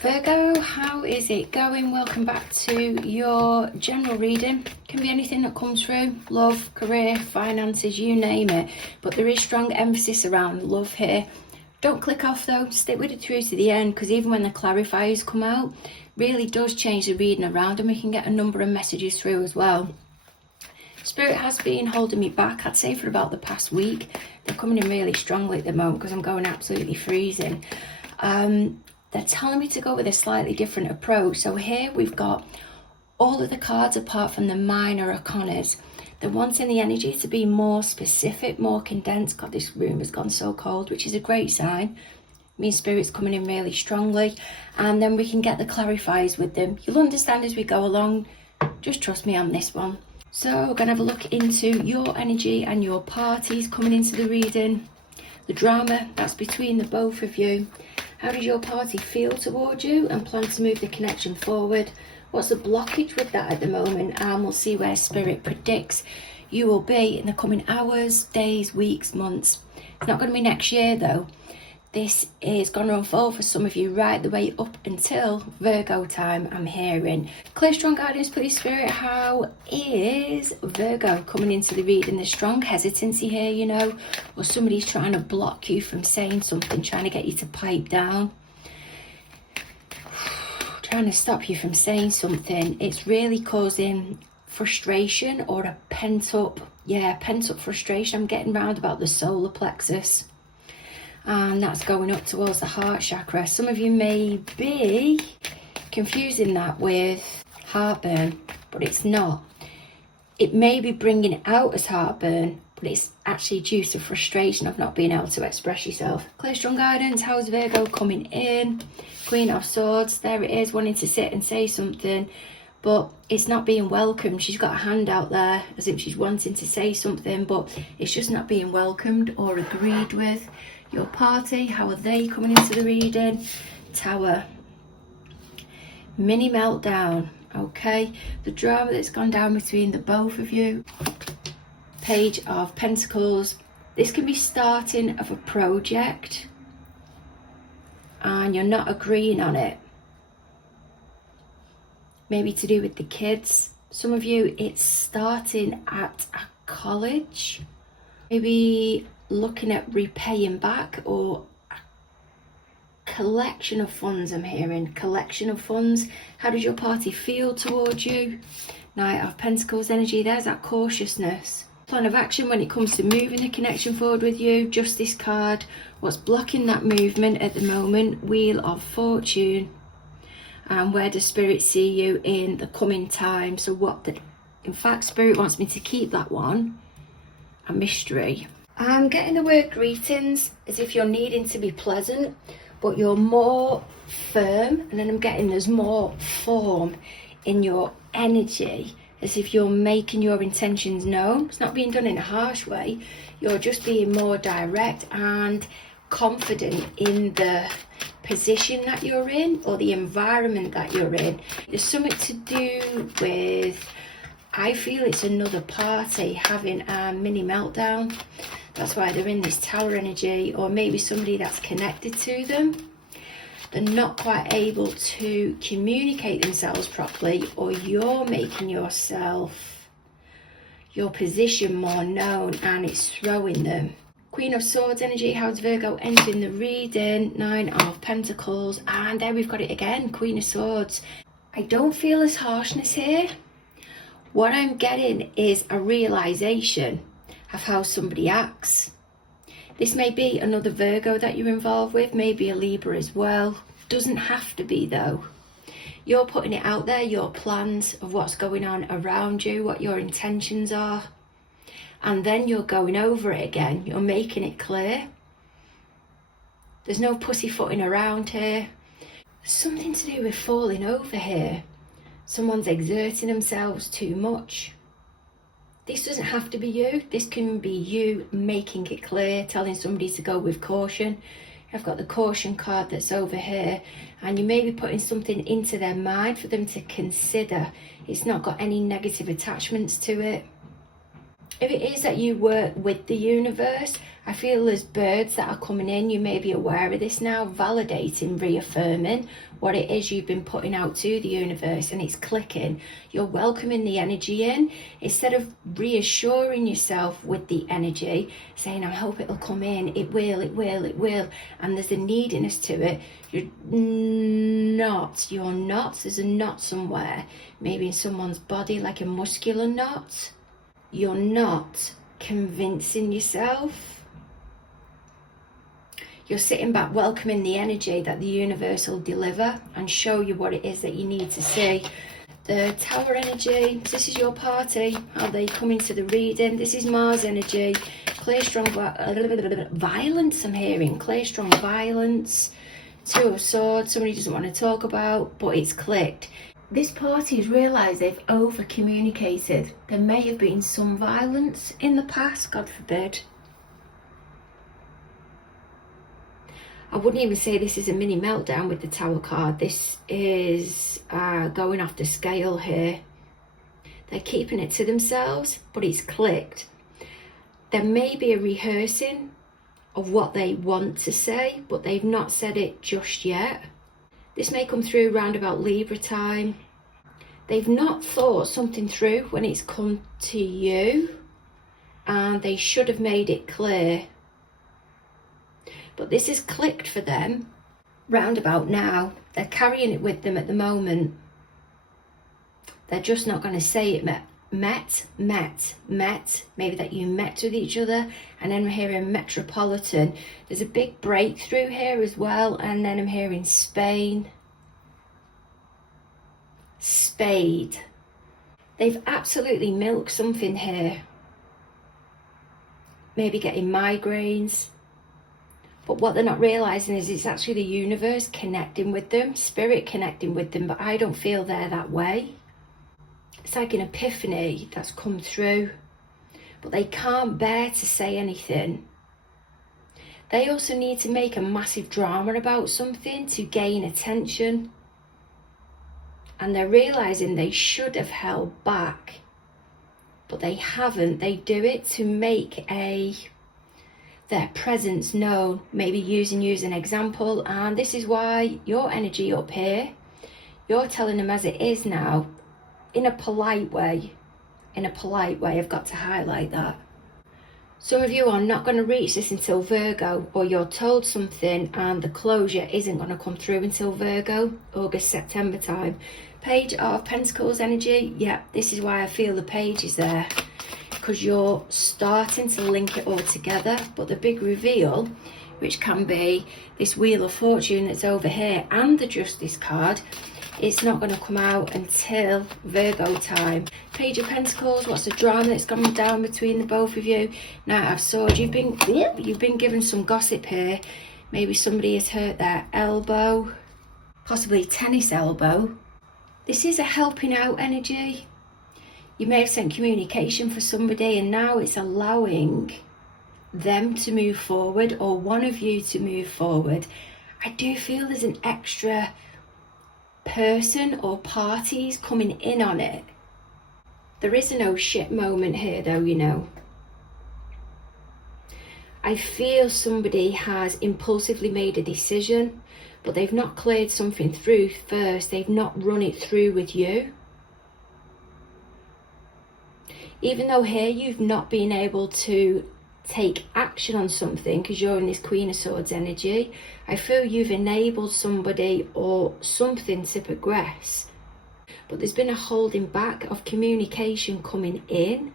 Virgo, how is it going? Welcome back to your general reading. Can be anything that comes through, love, career, finances, you name it. But there is strong emphasis around love here. Don't click off though, stick with it through to the end, because even when the clarifiers come out, really does change the reading around, and we can get a number of messages through as well. Spirit has been holding me back, I'd say, for about the past week. They're coming in really strongly at the moment because I'm going absolutely freezing. They're telling me to go with a slightly different approach. So here we've got all of the cards apart from the minor arcanas. They're wanting the energy to be more specific, more condensed. God, this room has gone so cold, which is a great sign. It means Spirit's coming in really strongly. And then we can get the clarifiers with them. You'll understand as we go along. Just trust me on this one. So we're going to have a look into your energy and your parties coming into the reading. The drama that's between the both of you. How does your party feel towards you and plan to move the connection forward? What's the blockage with that at the moment? And we'll see where Spirit predicts you will be in the coming hours, days, weeks, months. It's not going to be next year though. This is going to unfold for some of you right the way up until Virgo time, I'm hearing. Clear, strong guidance, please, Spirit. How is Virgo coming into the reading? There's strong hesitancy here, you know, or somebody's trying to block you from saying something, trying to get you to pipe down, trying to stop you from saying something. It's really causing frustration or a pent-up frustration. I'm getting round about the solar plexus. And that's going up towards the heart chakra. Some of you may be confusing that with heartburn, but it's not. It may be bringing it out as heartburn, but it's actually due to frustration of not being able to express yourself. Clear, strong guidance. How's Virgo coming in? Queen of Swords. There it is, wanting to sit and say something, but it's not being welcomed. She's got a hand out there as if she's wanting to say something, but it's just not being welcomed or agreed with. Your party, how are they coming into the reading? Tower. Mini meltdown. Okay. The drama that's gone down between the both of you. Page of Pentacles. This can be starting of a project and you're not agreeing on it. Maybe to do with the kids. Some of you, it's starting at a college. Maybe looking at repaying back, or a collection of funds. I'm hearing collection of funds. How does your party feel towards you? Knight of Pentacles energy. There's that cautiousness. Plan of action when it comes to moving the connection forward with you. Justice card. What's blocking that movement at the moment? Wheel of Fortune. And where does Spirit see you in the coming time? So in fact, Spirit wants me to keep that one a mystery. I'm getting the word greetings as if you're needing to be pleasant, but you're more firm. And then I'm getting there's more form in your energy, as if you're making your intentions known. It's not being done in a harsh way. You're just being more direct and confident in the position that you're in or the environment that you're in. There's something to do with, I feel it's another party having a mini meltdown. That's why they're in this tower energy, or maybe somebody that's connected to them. They're not quite able to communicate themselves properly, or you're making your position more known and it's throwing them. Queen of Swords energy. How's Virgo entering the reading? Nine of Pentacles. And there we've got it again, Queen of Swords. I don't feel as harshness here. What I'm getting is a realization of how somebody acts. This may be another Virgo that you're involved with, maybe a Libra as well. Doesn't have to be though. You're putting it out there, your plans of what's going on around you, what your intentions are. And then you're going over it again. You're making it clear. There's no pussyfooting around here. There's something to do with falling over here. Someone's exerting themselves too much. This doesn't have to be you. This can be you making it clear, telling somebody to go with caution. I've got the caution card that's over here, and you may be putting something into their mind for them to consider. It's not got any negative attachments to it. If it is that you work with the universe, I feel there's birds that are coming in. You may be aware of this now, validating, reaffirming what it is you've been putting out to the universe, and it's clicking. You're welcoming the energy in instead of reassuring yourself with the energy, saying, I hope it'll come in, it will, and there's a neediness to it. You're not, there's a knot somewhere, maybe in someone's body, like a muscular knot. You're not convincing yourself. You're sitting back welcoming the energy that the universe will deliver and show you what it is that you need to see. The Tower energy, this is your party, how they come into the reading. This is Mars energy, clear, strong, violence I'm hearing, clear, strong violence. Two of Swords, somebody doesn't want to talk about, but it's clicked. This party has realised they've over-communicated. There may have been some violence in the past, God forbid. I wouldn't even say this is a mini meltdown with the Tower card. This is going off the scale here. They're keeping it to themselves, but it's clicked. There may be a rehearsing of what they want to say, but they've not said it just yet. This may come through round about Libra time. They've not thought something through when it's come to you, and they should have made it clear. But this is clicked for them round about now. They're carrying it with them at the moment. They're just not going to say it met. Maybe that you met with each other, and then we're hearing metropolitan. There's a big breakthrough here as well, and then I'm hearing Spain. Spade. They've absolutely milked something here. Maybe getting migraines. But what they're not realising is it's actually the universe connecting with them, spirit connecting with them, but I don't feel they're that way. It's like an epiphany that's come through, but they can't bear to say anything. They also need to make a massive drama about something to gain attention. And they're realising they should have held back, but they haven't. They do it to make their presence known, maybe using you as an example. And this is why your energy up here, you're telling them as it is now, in a polite way. I've got to highlight that. Some of you are not going to reach this until Virgo, or you're told something and the closure isn't going to come through until Virgo, August, September time. Page of Pentacles energy, yeah, this is why I feel the page is there, because you're starting to link it all together. But the big reveal, which can be this Wheel of Fortune that's over here and the Justice card, it's not going to come out until Virgo time. Page of Pentacles, what's the drama that's gone down between the both of you? Knight of Swords, you've been given some gossip here. Maybe somebody has hurt their elbow, possibly tennis elbow. This is a helping out energy. You may have sent communication for somebody, and now it's allowing them to move forward, or one of you to move forward. I do feel there's an extra person or parties coming in on it. There is a no shit moment here though, you know. I feel somebody has impulsively made a decision, but they've not cleared something through first. They've not run it through with you. Even though here you've not been able to take action on something because you're in this Queen of Swords energy, I feel you've enabled somebody or something to progress. But there's been a holding back of communication coming in,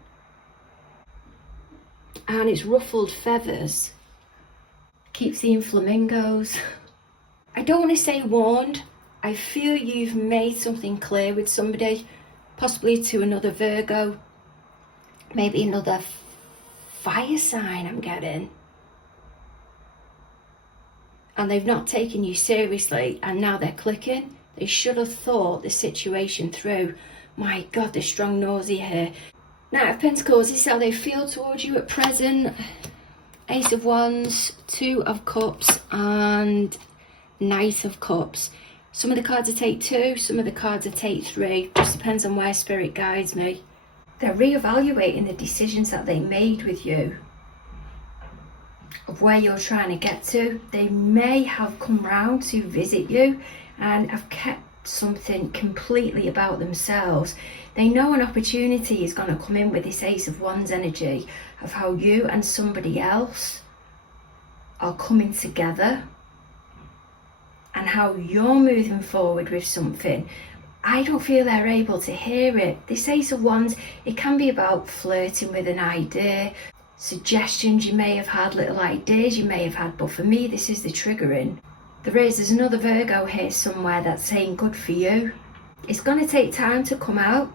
and it's ruffled feathers. Keep seeing flamingos. I don't want to say warned. I feel you've made something clear with somebody, possibly to another Virgo, maybe another fire sign I'm getting. And they've not taken you seriously, and now they're clicking. They should have thought the situation through. My God, there's strong nausea here. Knight of Pentacles, this is how they feel towards you at present. Ace of Wands, Two of Cups, and Knight of Cups. Some of the cards are take two, some of the cards are take three. Just depends on where Spirit guides me. They're reevaluating the decisions that they made with you, of where you're trying to get to. They may have come round to visit you and have kept something completely about themselves. They know an opportunity is going to come in with this Ace of Wands energy, of how you and somebody else are coming together and how you're moving forward with something. I don't feel they're able to hear it. This Ace of Wands, it can be about flirting with an idea, suggestions you may have had, little ideas you may have had, but for me this is the triggering. There's another Virgo here somewhere that's saying good for you. It's going to take time to come out,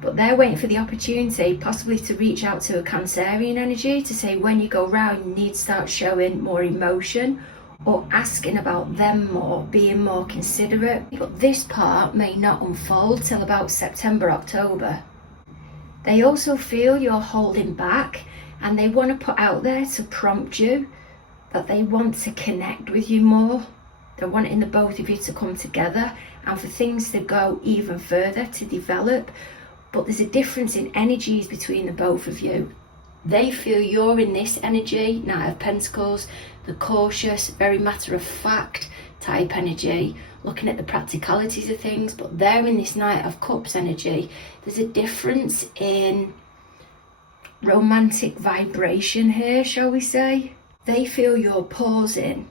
but they're waiting for the opportunity, possibly to reach out to a Cancerian energy to say when you go round you need to start showing more emotion or asking about them more, being more considerate. But this part may not unfold till about September, October. They also feel you're holding back and they want to put out there to prompt you that they want to connect with you more. They're wanting the both of you to come together and for things to go even further, to develop. But there's a difference in energies between the both of you. They feel you're in this energy, Knight of Pentacles, the cautious, very matter-of-fact type energy, looking at the practicalities of things, but they're in this Knight of Cups energy. There's a difference in romantic vibration here, shall we say. They feel you're pausing,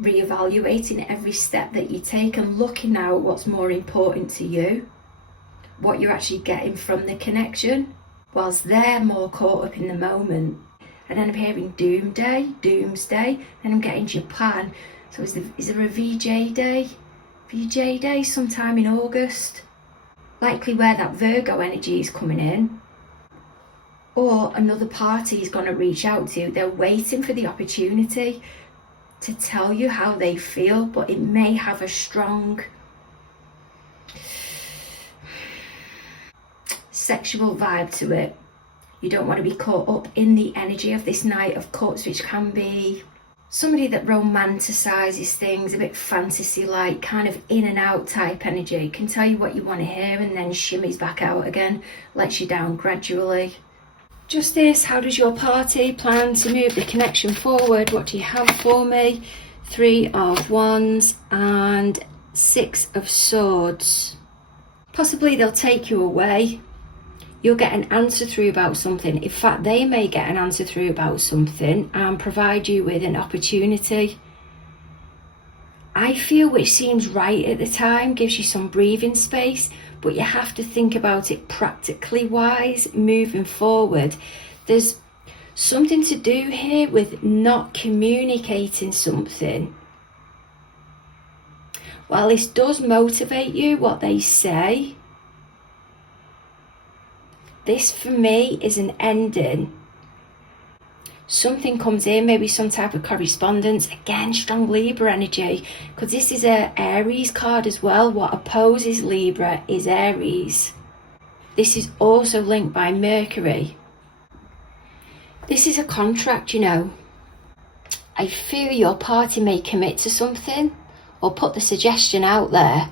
reevaluating every step that you take and looking now at what's more important to you, what you're actually getting from the connection, whilst they're more caught up in the moment. And then I'm hearing doomsday, then I'm getting Japan. So is there a VJ day? VJ day sometime in August? Likely where that Virgo energy is coming in. Or another party is going to reach out to you. They're waiting for the opportunity to tell you how they feel, but it may have a strong sexual vibe to it. You don't want to be caught up in the energy of this Knight of Cups, which can be somebody that romanticizes things, a bit fantasy-like, kind of in and out type energy. Can tell you what you want to hear and then shimmies back out again, lets you down gradually. Justice, how does your party plan to move the connection forward? What do you have for me? 3 of Wands and 6 of Swords. Possibly they'll take you away. You'll get an answer through about something. In fact, they may get an answer through about something and provide you with an opportunity. I feel which seems right at the time, gives you some breathing space, but you have to think about it practically wise, moving forward. There's something to do here with not communicating something. While this does motivate you, what they say, this for me is an ending. Something comes in, maybe some type of correspondence. Again, strong Libra energy, because this is a Aries card as well. What opposes Libra is Aries. This is also linked by Mercury. This is a contract, you know. I feel your party may commit to something or put the suggestion out there,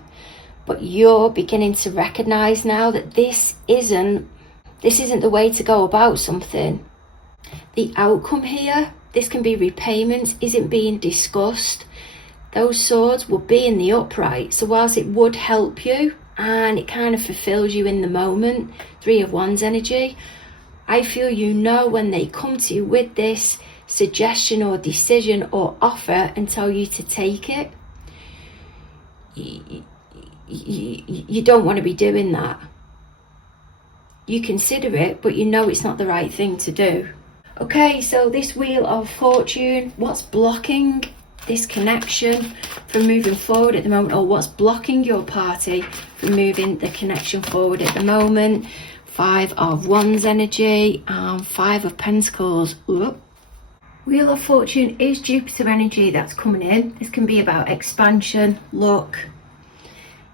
but you're beginning to recognise now that this isn't the way to go about something. The outcome here, this can be repayment, isn't being discussed. Those swords will be in the upright, so whilst it would help you and it kind of fulfills you in the moment, 3 of Wands energy, I feel you know when they come to you with this suggestion or decision or offer and tell you to take it, you don't want to be doing that. You consider it, but you know it's not the right thing to do. Okay, so this Wheel of Fortune, what's blocking this connection from moving forward at the moment, or what's blocking your party from moving the connection forward at the moment? 5 of Wands energy and 5 of Pentacles. Ooh. Wheel of Fortune is Jupiter energy that's coming in. This can be about expansion, luck,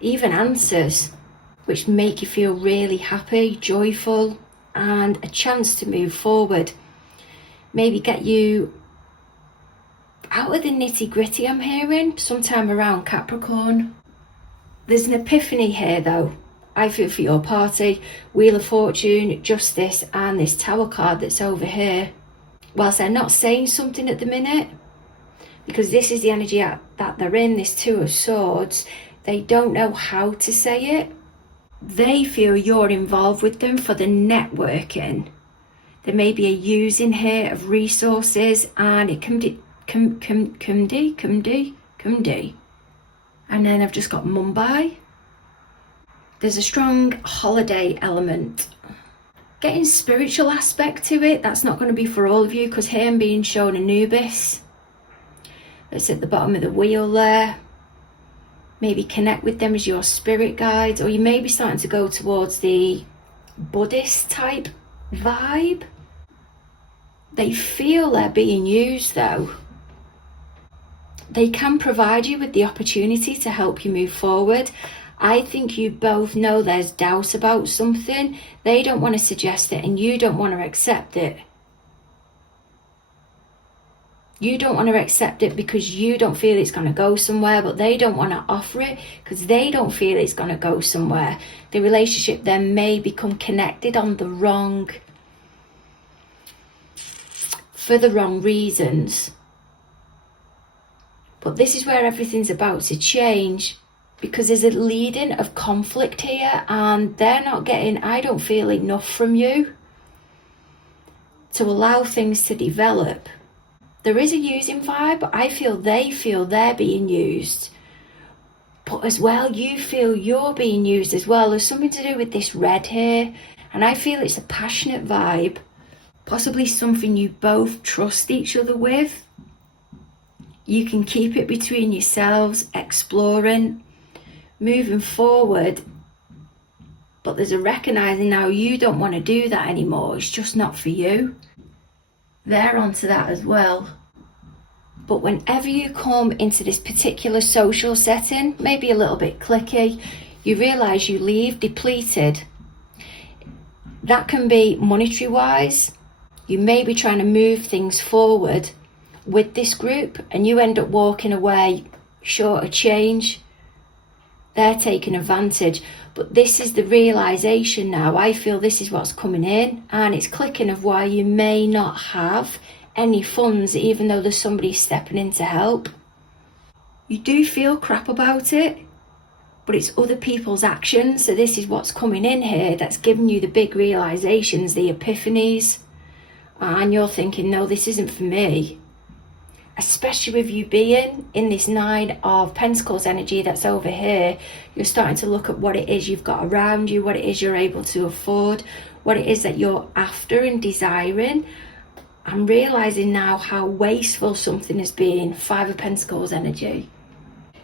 even answers which make you feel really happy, joyful, and a chance to move forward. Maybe get you out of the nitty-gritty, I'm hearing, sometime around Capricorn. There's an epiphany here though. I feel for your party, Wheel of Fortune, Justice, and this Tower card that's over here. Whilst they're not saying something at the minute, because this is the energy that they're in, this Two of Swords, they don't know how to say it. They feel you're involved with them for the networking. There may be a using here of resources, and it can be and then I've just got Mumbai. There's a strong holiday element. Getting spiritual aspect to it, that's not going to be for all of you, because here I'm being shown Anubis. That's at the bottom of the wheel there. Maybe connect with them as your spirit guides, or you may be starting to go towards the Buddhist type vibe. They feel they're being used though. They can provide you with the opportunity to help you move forward. I think you both know there's doubt about something. They don't want to suggest it and you don't want to accept it. You don't want to accept it because you don't feel it's going to go somewhere, but they don't want to offer it because they don't feel it's going to go somewhere. The relationship then may become connected on the wrong, for the wrong reasons. But this is where everything's about to change, because there's a leading of conflict here and they're not getting, I don't feel, enough from you to allow things to develop. There is a using vibe, but I feel they're being used. But as well, you feel you're being used as well. There's something to do with this red here, and I feel it's a passionate vibe. Possibly something you both trust each other with. You can keep it between yourselves, exploring, moving forward. But there's a recognizing now you don't want to do that anymore. It's just not for you. They're onto that as well. But whenever you come into this particular social setting, maybe a little bit cliquey, you realise you leave depleted. That can be monetary wise. You may be trying to move things forward with this group and you end up walking away short of change. They're taking advantage. But this is the realisation now. I feel this is what's coming in, and it's clicking of why you may not have any funds even though there's somebody stepping in to help. You do feel crap about it, but it's other people's actions. So this is what's coming in here that's giving you the big realisations, the epiphanies, and you're thinking, no, this isn't for me. Especially with you being in this Nine of Pentacles energy that's over here, you're starting to look at what it is you've got around you, what it is you're able to afford, what it is that you're after and desiring. I'm realising now how wasteful something has been. Five of Pentacles energy.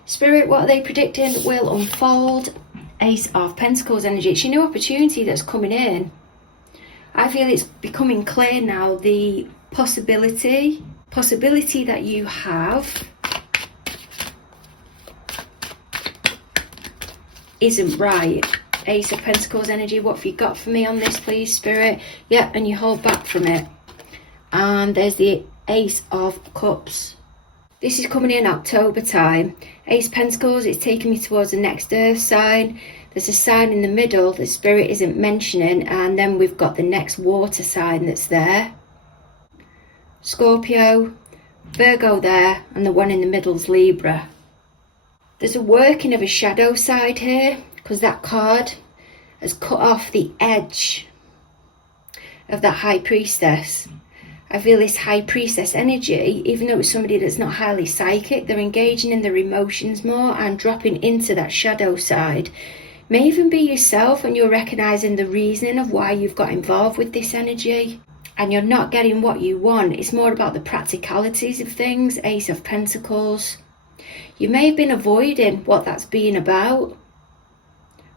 Spirit, what are they predicting will unfold? Ace of Pentacles energy. It's your new opportunity that's coming in. I feel it's becoming clear now, the possibility that you have isn't right. Ace of Pentacles energy, what have you got for me on this, please, Spirit? Yep, and you hold back from it. And there's the Ace of Cups. This is coming in October time. Ace of Pentacles, it's taking me towards the next earth sign. There's a sign in the middle that Spirit isn't mentioning, and then we've got the next water sign that's there. Scorpio, Virgo there, and the one in the middle's Libra. There's a working of a shadow side here, because that card has cut off the edge of that High Priestess. I feel this High Priestess energy, even though it's somebody that's not highly psychic, they're engaging in their emotions more and dropping into that shadow side. May even be yourself, and you're recognising the reasoning of why you've got involved with this energy. And you're not getting what you want. It's more about the practicalities of things. Ace of Pentacles. You may have been avoiding what that's been about.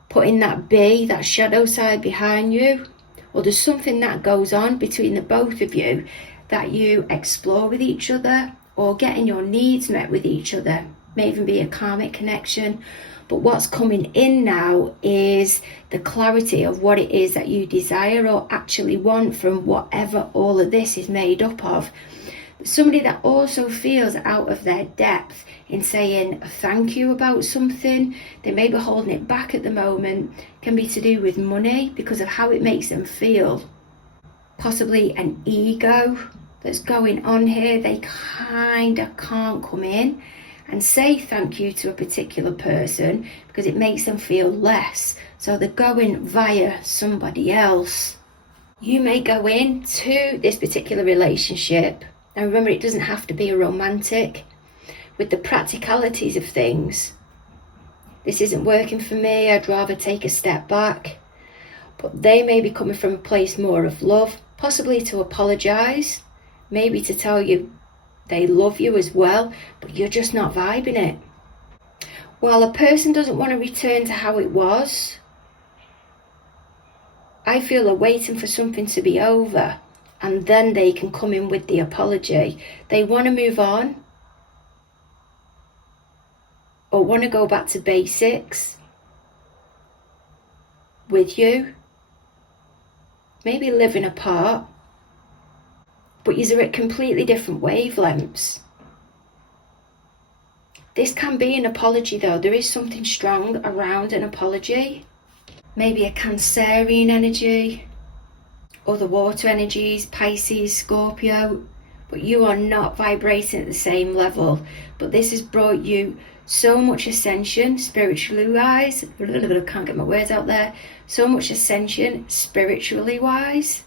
Putting that shadow side behind you. Or there's something that goes on between the both of you that you explore with each other, or getting your needs met with each other. May even be a karmic connection. But what's coming in now is the clarity of what it is that you desire or actually want from whatever all of this is made up of. Somebody that also feels out of their depth in saying thank you about something, they may be holding it back at the moment, can be to do with money because of how it makes them feel. Possibly an ego that's going on here. They kind of can't come in and say thank you to a particular person because it makes them feel less. So they're going via somebody else. You may go into this particular relationship, and remember, it doesn't have to be a romantic, with the practicalities of things. This isn't working for me, I'd rather take a step back. But they may be coming from a place more of love, possibly to apologise, maybe to tell you they love you as well, but you're just not vibing it. While a person doesn't want to return to how it was, I feel they're waiting for something to be over, and then they can come in with the apology. They want to move on, or want to go back to basics with you. Maybe living apart, but you're at completely different wavelengths. This can be an apology though. There is something strong around an apology. Maybe a Cancerian energy, other water energies, Pisces, Scorpio, but you are not vibrating at the same level. But this has brought you so much ascension spiritually wise. I can't get my words out there. So much ascension spiritually wise,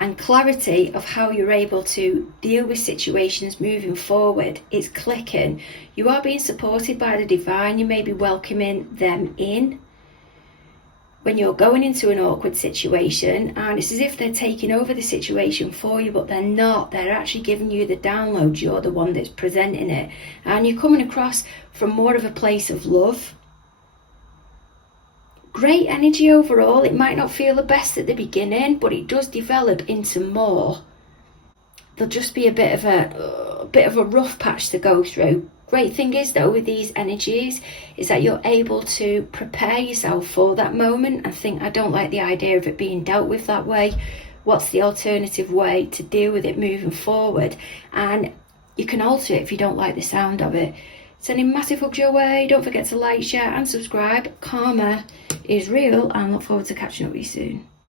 and clarity of how you're able to deal with situations moving forward. It's clicking. You are being supported by the divine. You may be welcoming them in when you're going into an awkward situation, and it's as if they're taking over the situation for you, but they're not. They're actually giving you the download. You're the one that's presenting it, and you're coming across from more of a place of love. Great energy overall. It might not feel the best at the beginning, but it does develop into more. There'll just be a bit of a rough patch to go through. Great thing is though with these energies is that you're able to prepare yourself for that moment and think, I don't like the idea of it being dealt with that way. What's the alternative way to deal with it moving forward? And you can alter it if you don't like the sound of it. Sending massive hugs your way. Don't forget to like, share and subscribe. Karma is real, and look forward to catching up with you soon.